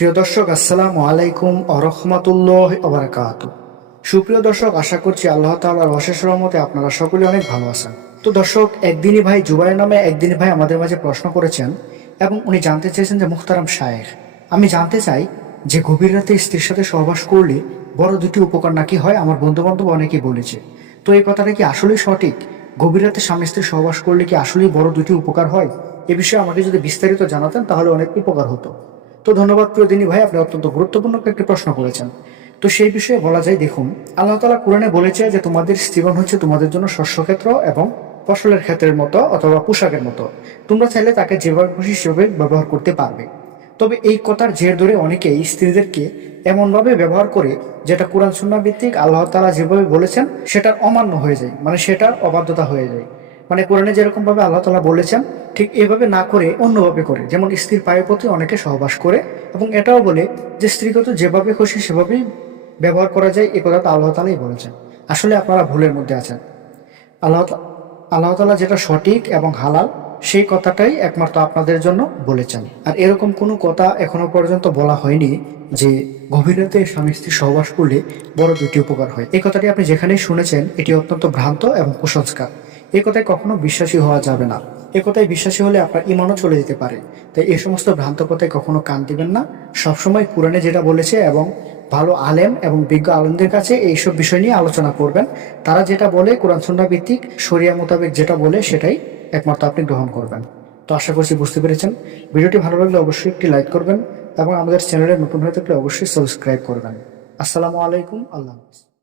প্রিয় দর্শক, আসসালামু আলাইকুম আরহামাতুল্লাহ ওবরাকাত সুপ্রিয় দর্শক, আশা করছি আল্লাহ তাআলার অশেষ রহমতে আপনারা সকলে অনেক ভালো আছেন। তো দর্শক, একদিনই ভাই জুবাই নামে একদিনই ভাই আমাদের মাঝে প্রশ্ন করেছেন এবং উনি জানতে চেয়েছেন যে মুখতারাম শায়েখ। আমি জানতে চাই যে গভীর রাতে স্ত্রীর সাথে সহবাস করলে বড় দুটি উপকার নাকি হয়, আমার বন্ধু বান্ধব অনেকেই বলেছে। তো এই কথাটা কি আসলেই সঠিক? গভীর রাতে স্বামী স্ত্রী সহবাস করলে কি আসলেই বড় দুটি উপকার হয়? এ বিষয়ে আমাকে যদি বিস্তারিত জানাতেন, তাহলে অনেক উপকার হতো। তো ধন্যবাদ প্রিয় দিনী ভাই, আপনি অত্যন্ত গুরুত্বপূর্ণ একটি প্রশ্ন করেছেন। তো সেই বিষয়ে বলা যায়, দেখুন, আল্লাহ তালা কোরআনে বলেছে যে তোমাদের স্ত্রীগণ হচ্ছে তোমাদের জন্য শস্যক্ষেত্র এবং ফসলের ক্ষেত্রের মতো অথবা পোশাকের মতো। তোমরা চাইলে তাকে যেভাবে খুশি সেভাবে ব্যবহার করতে পারবে। তবে এই কথার জের ধরে অনেকেই স্ত্রীদেরকে এমনভাবে ব্যবহার করে, যেটা কোরআন সুন্না ভিত্তিক আল্লাহ তালা যেভাবে বলেছেন, সেটার অমান্য হয়ে যায় মানে সেটার অবাধ্যতা হয়ে যায়। মানে কোরআনে যেরকমভাবে আল্লাহ তালা বলেছেন ঠিক এভাবে না করে অন্যভাবে করে। যেমন স্ত্রীর পায়ের প্রতি অনেকে সহবাস করে এবং এটাও বলে যে স্ত্রীকে তো যেভাবে খুশি, সেভাবেই ব্যবহার করা যায়। এ তো আল্লাহ তালাই বলেছেন। আসলে আপনারা ভুলের মধ্যে আছেন। আল্লাহ আল্লাহ তালা যেটা সঠিক এবং হালাল, সেই কথাটাই একমাত্র আপনাদের জন্য বলেছেন। আর এরকম কোনো কথা এখনও পর্যন্ত বলা হয়নি যে গভীর রাতে স্বামী স্ত্রী সহবাস করলে বড় দুটি উপকার হয়। এই কথাটি আপনি যেখানেই শুনেছেন, এটি অত্যন্ত ভ্রান্ত এবং কুসংস্কার। এই কথায় কখনো বিশ্বাসী হওয়া যাবে না। এ কথায় বিশ্বাসী হলে আপনার ইমানও চলে যেতে পারে। তাই এই সমস্ত ভ্রান্ত কথায় কখনো কান দিবেন না। সবসময় কোরআনে যেটা বলেছে এবং ভালো আলেম এবং বিজ্ঞ আলেমদের কাছে এইসব বিষয় নিয়ে আলোচনা করবেন। তারা যেটা বলে, কোরআন সুন্না ভিত্তিক, শরিয়া মোতাবেক যেটা বলে, সেটাই একমাত্র আপনি গ্রহণ করবেন। তো আশা করছি বুঝতে পেরেছেন। ভিডিওটি ভালো লাগলে অবশ্যই একটি লাইক করবেন এবং আমাদের চ্যানেলে নতুন হয়ে থাকলে অবশ্যই সাবস্ক্রাইব করবেন। আসসালামু আলাইকুম। আল্লাহ হাফিজ।